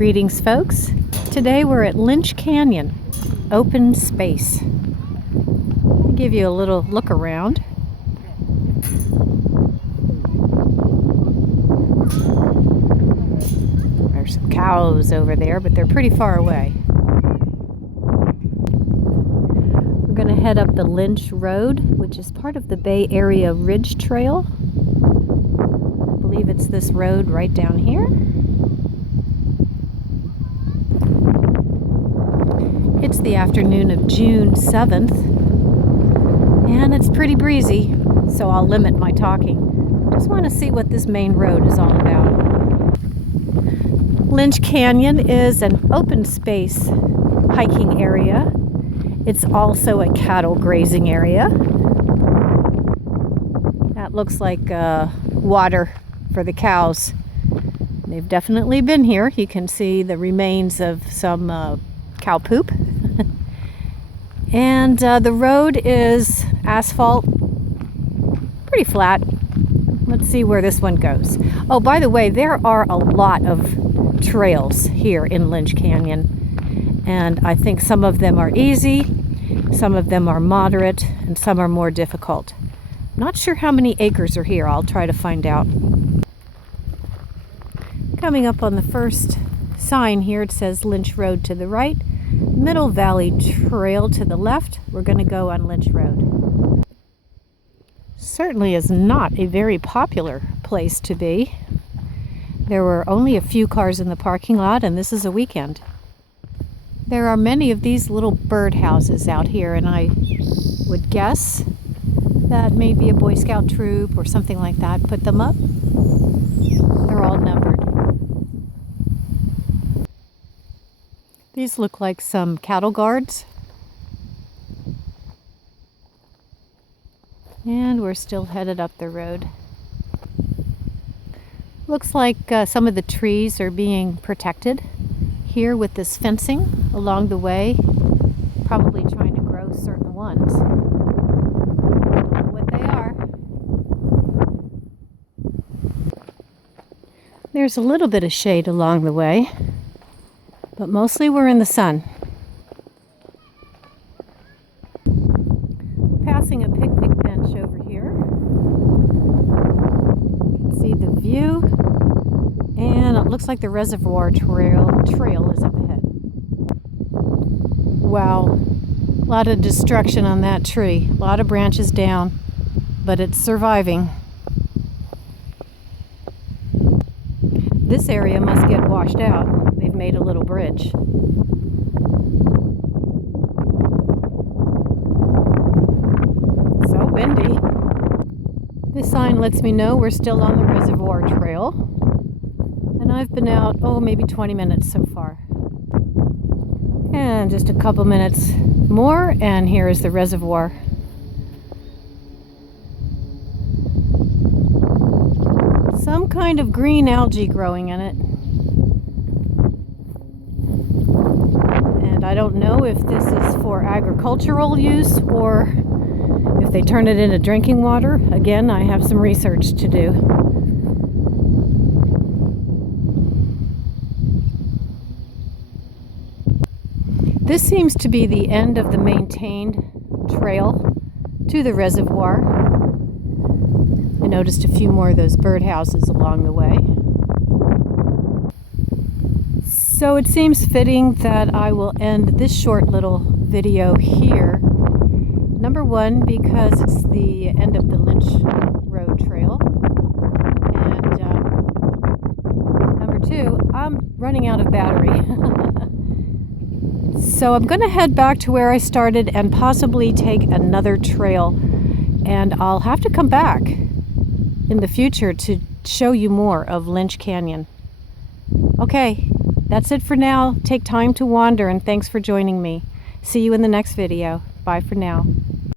Greetings, folks. Today we're at Lynch Canyon Open Space. I'll give you a little look around. There's some cows over there, but they're pretty far away. We're going to head up the Lynch Road, which is part of the Bay Area Ridge Trail. I believe it's this road right down here. It's the afternoon of June 7th, and it's pretty breezy, so I'll limit my talking. Just want to see what this main road is all about. Lynch Canyon is an open space hiking area. It's also a cattle grazing area. That looks like water for the cows. They've definitely been here. You can see the remains of some cow poop. And the road is asphalt, pretty flat. Let's see where this one goes. Oh, by the way, there are a lot of trails here in Lynch Canyon, and I think some of them are easy, some of them are moderate, and some are more difficult. Not sure how many acres are here. I'll try to find out. Coming up on the first sign here, it says Lynch Road to the right, Middle Valley Trail to the left. We're going to go on Lynch Road. Certainly is not a very popular place to be. There were only a few cars in the parking lot, and this is a weekend. There are many of these little bird houses out here, and I would guess that maybe a Boy Scout troop or something like that put them up. They're all numbered. These look like some cattle guards. And we're still headed up the road. Looks like some of the trees are being protected here with this fencing along the way. Probably trying to grow certain ones. I don't know what they are. There's a little bit of shade along the way, but mostly we're in the sun. Passing a picnic bench over here. You can see the view, and it looks like the reservoir trail is up ahead. Wow, a lot of destruction on that tree. A lot of branches down, but it's surviving. This area must get washed out. They've made a little bridge. So windy. This sign lets me know we're still on the reservoir trail. And I've been out, maybe 20 minutes so far. And just a couple minutes more, and here is the reservoir. Some kind of green algae growing in it. And I don't know if this is for agricultural use or if they turn it into drinking water. Again, I have some research to do. This seems to be the end of the maintained trail to the reservoir. I noticed a few more of those birdhouses along the way. So it seems fitting that I will end this short little video here. Number one, because it's the end of the Lynch Road Trail. And number two, I'm running out of battery. So I'm going to head back to where I started and possibly take another trail. And I'll have to come back in the future to show you more of Lynch Canyon. Okay, that's it for now. Take time to wander, and thanks for joining me. See you in the next video. Bye for now.